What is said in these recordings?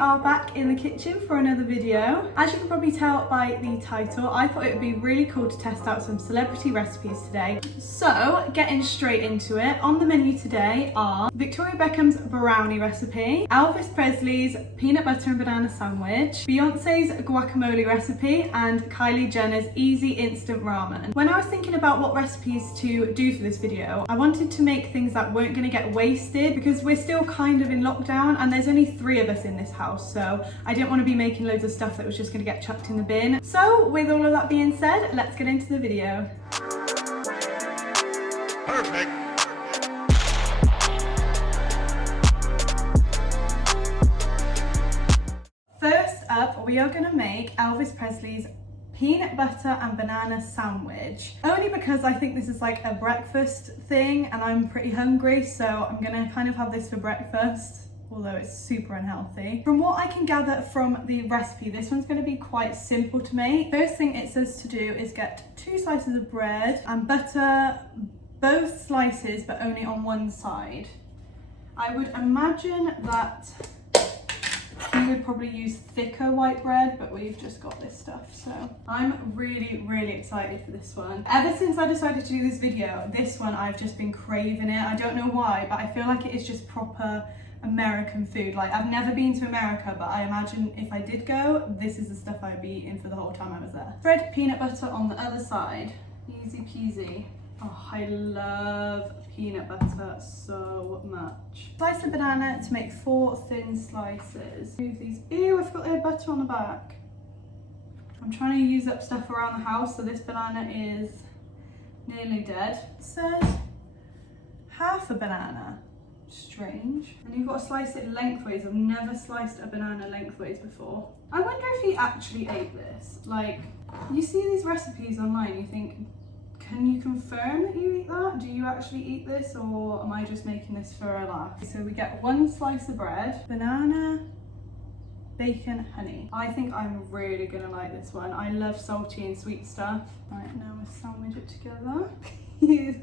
are back in the kitchen for another video. As you can probably tell by the title, I thought it would be really cool to test out some celebrity recipes today. So, getting straight into it, on the menu today are Victoria Beckham's brownie recipe, Elvis Presley's peanut butter and banana sandwich, Beyonce's guacamole recipe, and Kylie Jenner's easy instant ramen. When I was thinking about what recipes to do for this video, I wanted to make things that weren't going to get wasted because we're still kind of in lockdown and there's only 3 of us in this house, so I didn't want to be making loads of stuff that was just going to get chucked in the bin. So with all of that being said, let's get into the video. Perfect. First up, we are going to make Elvis Presley's peanut butter and banana sandwich, only because I think this is like a breakfast thing and I'm pretty hungry, so I'm gonna kind of have this for breakfast, although it's super unhealthy. From what I can gather from the recipe, this one's going to be quite simple to make. First thing it says to do is get 2 slices of bread and butter both slices but only on one side. I would imagine that you would probably use thicker white bread, but we've just got this stuff, so I'm really excited for this one. Ever since I decided to do this video, this one I've just been craving it. I don't know why, but I feel like it is just proper American food. Like, I've never been to America, but I imagine if I did go, this is the stuff I'd be eating for the whole time I was there. Spread peanut butter on the other side. Easy peasy. Oh, I love peanut butter so much. Slice the banana to make 4 thin slices. Move these. Ew, I forgot they had butter on the back. I'm trying to use up stuff around the house, so this banana is nearly dead. It says half a banana. Strange. And you've got to slice it lengthways. I've never sliced a banana lengthways before. I wonder if he actually ate this. Like, you see these recipes online, you think, can you confirm that you eat that? Do you actually eat this, or am I just making this for a laugh? So we get 1 slice of bread, banana, bacon, honey. I think I'm really gonna like this one. I love salty and sweet stuff. Right, now we'll sandwich it together. Okay,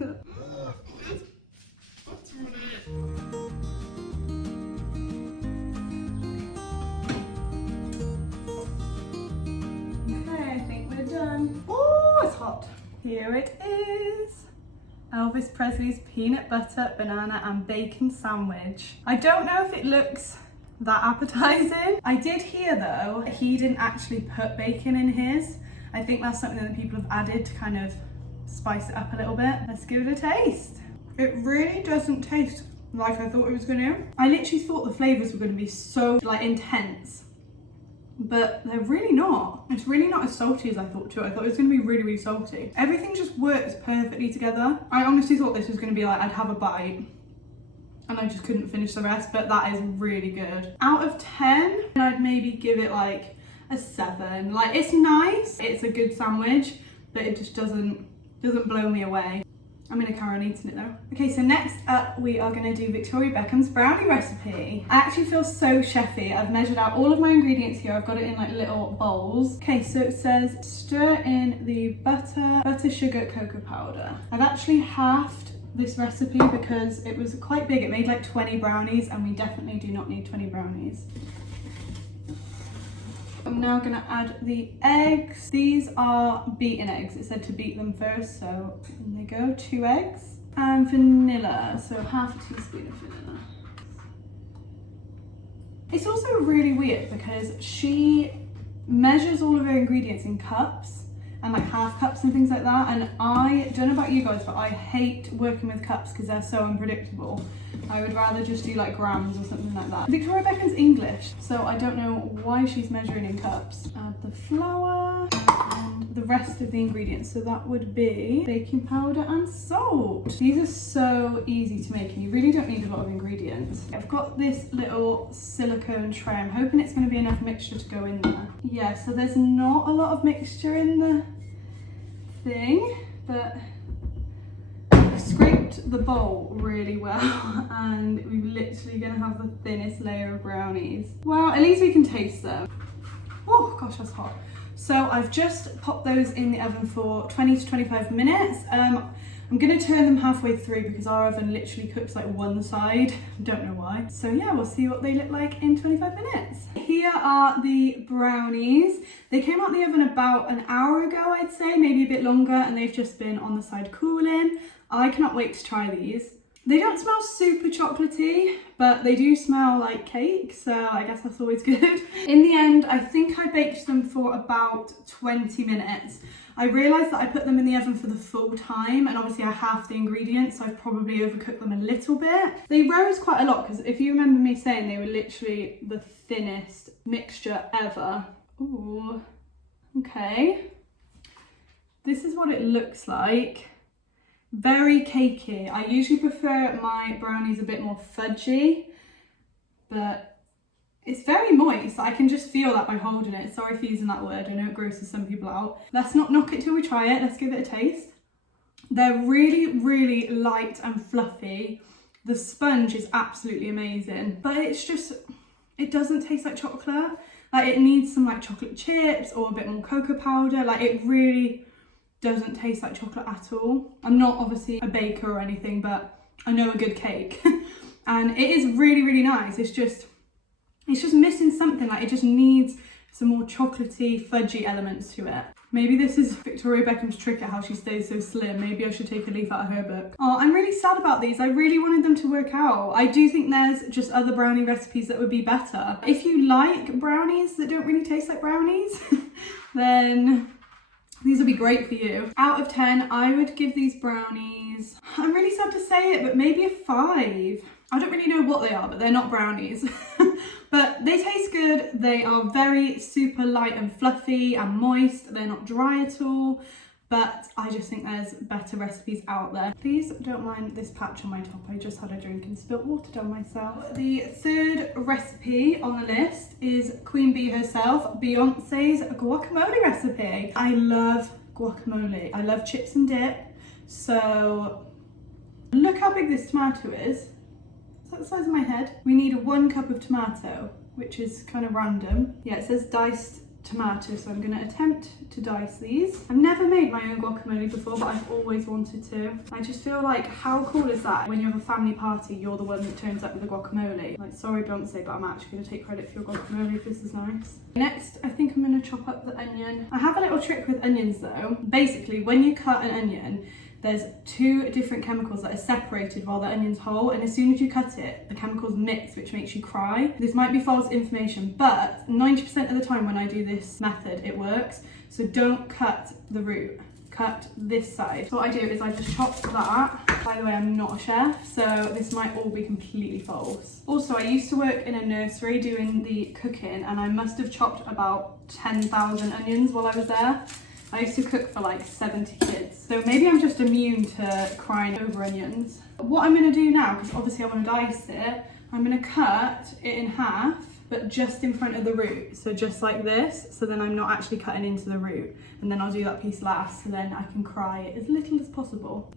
I think we're done. Oh, it's hot. Here it is. Elvis Presley's peanut butter, banana and bacon sandwich. I don't know if it looks that appetizing. I did hear though, he didn't actually put bacon in his. I think that's something that people have added to kind of spice it up a little bit. Let's give it a taste. It really doesn't taste like I thought it was gonna. I literally thought the flavors were gonna be so like intense, but they're really not. It's really not as salty as I thought too. I thought it was gonna be really salty. Everything just works perfectly together. I honestly thought this was gonna be like, I'd have a bite and I just couldn't finish the rest, but that is really good. Out of 10, I'd maybe give it like a 7. Like, it's nice, it's a good sandwich, but it just doesn't blow me away. I'm gonna carry on eating it though. Okay, so next up we are gonna do Victoria Beckham's brownie recipe. I actually feel so chefy. I've measured out all of my ingredients here. I've got it in like little bowls. Okay, so it says stir in the butter, sugar, cocoa powder. I've actually halved this recipe because it was quite big. It made like 20 brownies and we definitely do not need 20 brownies. I'm now gonna add the eggs. These are beaten eggs. It said to beat them first, so in they go, 2 eggs. And vanilla, so half a teaspoon of vanilla. It's also really weird because she measures all of her ingredients in cups and like half cups and things like that, and I don't know about you guys, but I hate working with cups because they're so unpredictable. I would rather just do like grams or something like that. Victoria Beckham's English, so I don't know why she's measuring in cups. Add the flour and the rest of the ingredients. So that would be baking powder and salt. These are so easy to make and you really don't need a lot of ingredients. I've got this little silicone tray. I'm hoping it's going to be enough mixture to go in there. Yeah, so there's not a lot of mixture in the thing, but scraped the bowl really well and we're literally gonna have the thinnest layer of brownies. Well, at least we can taste them. Oh gosh, that's hot. So I've just popped those in the oven for 20 to 25 minutes. I'm gonna turn them halfway through because our oven literally cooks like one side. Don't know why. So yeah, we'll see what they look like in 25 minutes. Here here are the brownies. They came out the oven about an hour ago, I'd say, maybe a bit longer, and they've just been on the side cooling. I cannot wait to try these. They don't smell super chocolatey, but they do smell like cake, so I guess that's always good. In the end, I think I baked them for about 20 minutes. I realised that I put them in the oven for the full time, and obviously I have the ingredients, so I've probably overcooked them a little bit. They rose quite a lot, because if you remember me saying they were literally the thinnest mixture ever. Ooh, okay. This is what it looks like. Very cakey. I usually prefer my brownies a bit more fudgy, but it's very moist. I can just feel that by holding it. Sorry for using that word. I know it grosses some people out. Let's not knock it till we try it. Let's give it a taste. They're really, really light and fluffy. The sponge is absolutely amazing, but it's just, it doesn't taste like chocolate. Like, it needs some like chocolate chips or a bit more cocoa powder. Like, it really doesn't taste like chocolate at all. I'm not obviously a baker or anything, but I know a good cake. And it is really, really nice. It's just missing something. Like, it just needs some more chocolatey, fudgy elements to it. Maybe this is Victoria Beckham's trick at how she stays so slim. Maybe I should take a leaf out of her book. Oh, I'm really sad about these. I really wanted them to work out. I do think there's just other brownie recipes that would be better. If you like brownies that don't really taste like brownies, then these will be great for you. Out of 10, I would give these brownies, I'm really sad to say it, but maybe a 5. I don't really know what they are, but they're not brownies. But they taste good. They are very super light and fluffy and moist. They're not dry at all, but I just think there's better recipes out there. Please don't mind this patch on my top. I just had a drink and spilt water down myself. The third recipe on the list is Queen Bee herself, Beyonce's guacamole recipe. I love guacamole. I love chips and dip. So look how big this tomato is. Is that the size of my head? We need 1 cup of tomato, which is kind of random. Yeah, it says diced tomato, so I'm going to attempt to dice these. I've never made my own guacamole before, but I've always wanted to. I just feel like, how cool is that? When you have a family party, you're the one that turns up with a guacamole. Like, sorry Beyonce, but I'm actually going to take credit for your guacamole if this is nice. Next, I think I'm going to chop up the onion. I have a little trick with onions though. Basically, when you cut an onion, there's 2 different chemicals that are separated while the onion's whole, and as soon as you cut it, the chemicals mix, which makes you cry. This might be false information, but 90% of the time when I do this method, it works. So don't cut the root, cut this side. So what I do is I just chop that. By the way, I'm not a chef, so this might all be completely false. Also, I used to work in a nursery doing the cooking, and I must have chopped about 10,000 onions while I was there. I used to cook for like 70 kids. So maybe I'm just immune to crying over onions. What I'm gonna do now, because obviously I want to dice it, I'm gonna cut it in half, but just in front of the root. So just like this, so then I'm not actually cutting into the root. And then I'll do that piece last, so then I can cry it as little as possible.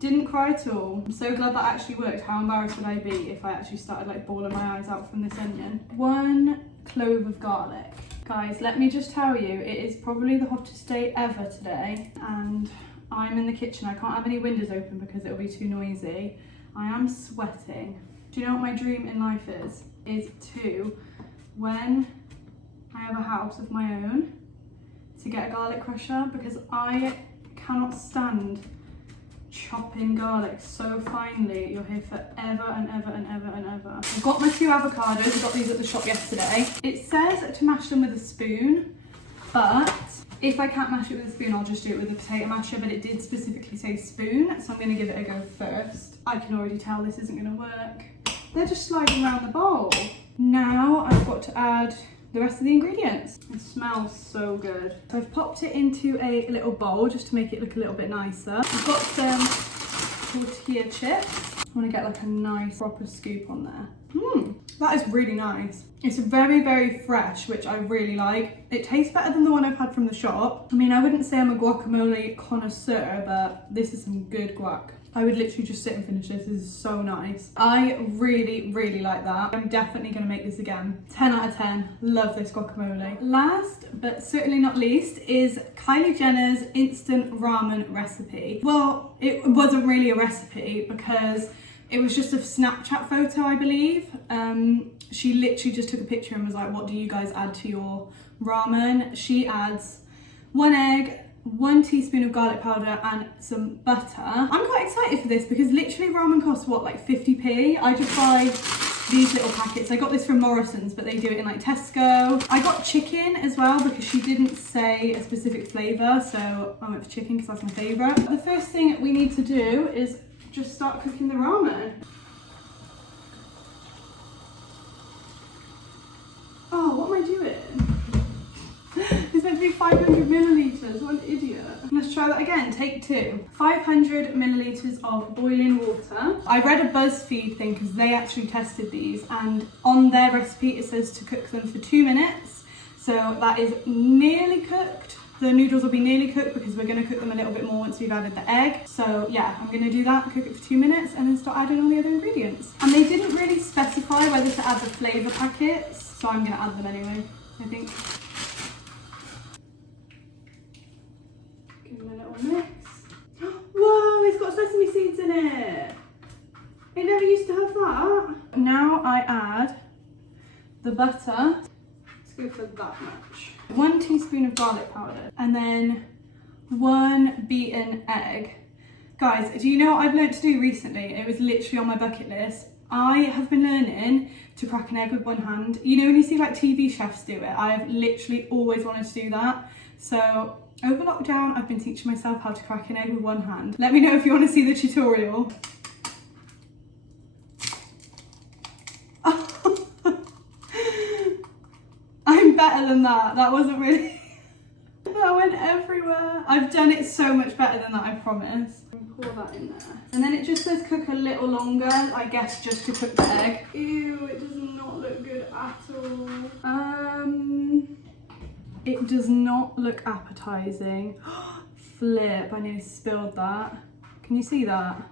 Didn't cry at all. I'm so glad that actually worked. How embarrassed would I be if I actually started like bawling my eyes out from this onion? 1 clove of garlic. Guys, let me just tell you, it is probably the hottest day ever today, and I'm in the kitchen. I can't have any windows open because it'll be too noisy. I am sweating. Do you know what my dream in life is? Is to, when I have a house of my own, to get a garlic crusher, because I cannot stand chopping garlic so finely. You're here forever and ever and ever and ever. I've got my 2 avocados. I got these at the shop yesterday. It says to mash them with a spoon, but if I can't mash it with a spoon, I'll just do it with a potato masher, but it did specifically say spoon, so I'm going to give it a go first. I can already tell this isn't going to work. They're just sliding around the bowl. Now I've got to add the rest of the ingredients. It smells so good. So I've popped it into a little bowl just to make it look a little bit nicer. I've got some tortilla chips. I want to get like a nice proper scoop on there. That is really nice. It's very, very fresh, which I really like. It tastes better than the one I've had from the shop. I mean, I wouldn't say I'm a guacamole connoisseur, but this is some good guac. I would literally just sit and finish this. This is so nice. I really, really like that. I'm definitely gonna make this again. 10 out of 10, love this guacamole. Last, but certainly not least, is Kylie Jenner's instant ramen recipe. Well, it wasn't really a recipe because It was just a Snapchat photo, I believe. She literally just took a picture and was like, what do you guys add to your ramen? She adds 1 egg, 1 teaspoon of garlic powder and some butter. I'm quite excited for this because literally ramen costs what, like 50p? I just buy these little packets. I got this from Morrison's, but they do it in like Tesco. I got chicken as well because she didn't say a specific flavour, so I went for chicken because that's my favourite. The first thing we need to do is just start cooking the ramen. Oh, what am I doing? It's meant to be 500 millilitres, what an idiot. Let's try that again, take 2. 500 millilitres of boiling water. I read a BuzzFeed thing because they actually tested these, and on their recipe it says to cook them for 2 minutes. So that is nearly cooked. The noodles will be nearly cooked because we're going to cook them a little bit more once we've added the egg. So yeah, I'm going to do that, cook it for 2 minutes and then start adding all the other ingredients. And they didn't really specify whether to add the flavour packets, so I'm going to add them anyway, I think. Give them a little mix. Whoa, it's got sesame seeds in it. It never used to have that. Now I add the butter. Let's go for that much. 1 teaspoon of garlic powder and then 1 beaten egg. Guys, do you know what I've learned to do recently? It was literally on my bucket list. I have been learning to crack an egg with 1 hand. You know when you see like TV chefs do it? I've literally always wanted to do that. So over lockdown, I've been teaching myself how to crack an egg with 1 hand. Let me know if you want to see the tutorial. I'm better than that. That wasn't really... That went everywhere. I've done it so much better than that, I promise. Pour that in there. And then it just says cook a little longer, I guess just to cook the egg. Ew, it does not look good at all. It does not look appetizing. Flip, I nearly spilled that. Can you see that?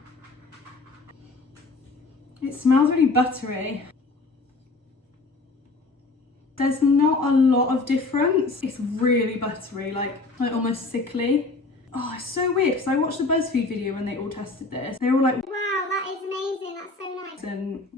It smells really buttery. There's not a lot of difference. It's really buttery, like almost sickly. Oh, it's so weird because I watched a BuzzFeed video when they all tested this. They were all like, wow, that is amazing, that's so nice. And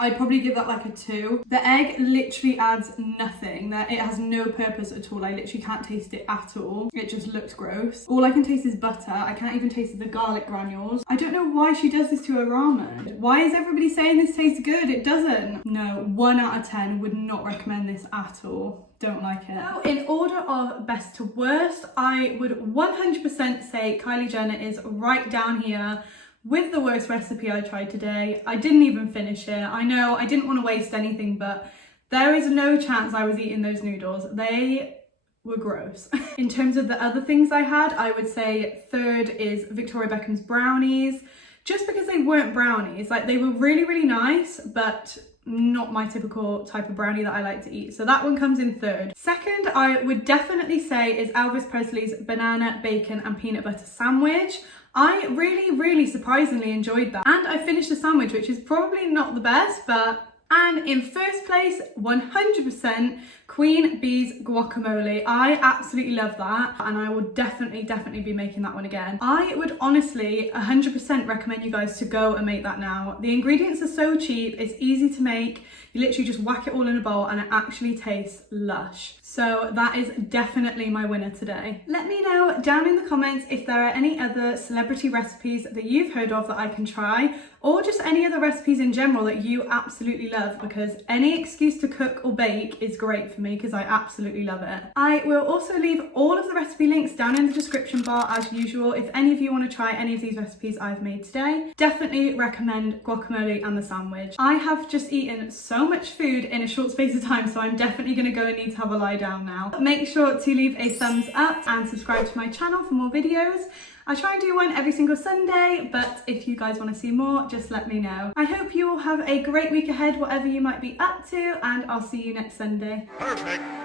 I'd probably give that like a 2. The egg literally adds nothing. It has no purpose at all. I literally can't taste it at all. It just looks gross. All I can taste is butter. I can't even taste the garlic granules. I don't know why she does this to her ramen. Why is everybody saying this tastes good? It doesn't. No, 1 out of 10 would not recommend this at all. Don't like it. So in order of best to worst, I would 100% say Kylie Jenner is right down here with the worst recipe I tried today. I didn't even finish it. I know I didn't want to waste anything, but there is no chance I was eating those noodles. They were gross. In terms of the other things I had, I would say 3rd is Victoria Beckham's brownies, just because they weren't brownies. Like, they were really, really nice, but not my typical type of brownie that I like to eat. So that one comes in 3rd. 2nd, I would definitely say is Elvis Presley's banana, bacon and peanut butter sandwich. I really surprisingly enjoyed that. And I finished the sandwich, which is probably not the best, but... And in 1st place, 100%, Queen Bee's guacamole. I absolutely love that, and I will definitely be making that one again. I would honestly 100% recommend you guys to go and make that now. The ingredients are so cheap, it's easy to make. You literally just whack it all in a bowl and it actually tastes lush. So that is definitely my winner today. Let me know down in the comments if there are any other celebrity recipes that you've heard of that I can try, or just any other recipes in general that you absolutely love, because any excuse to cook or bake is great for me because I absolutely love it. I will also leave all of the recipe links down in the description bar as usual. If any of you want to try any of these recipes I've made today, definitely recommend guacamole and the sandwich. I have just eaten so much food in a short space of time, so I'm definitely going to go and need to have a lie down now. Make sure to leave a thumbs up and subscribe to my channel for more videos. I try and do one every single Sunday, but if you guys want to see more, just let me know. I hope you all have a great week ahead, whatever you might be up to, and I'll see you next Sunday. Perfect.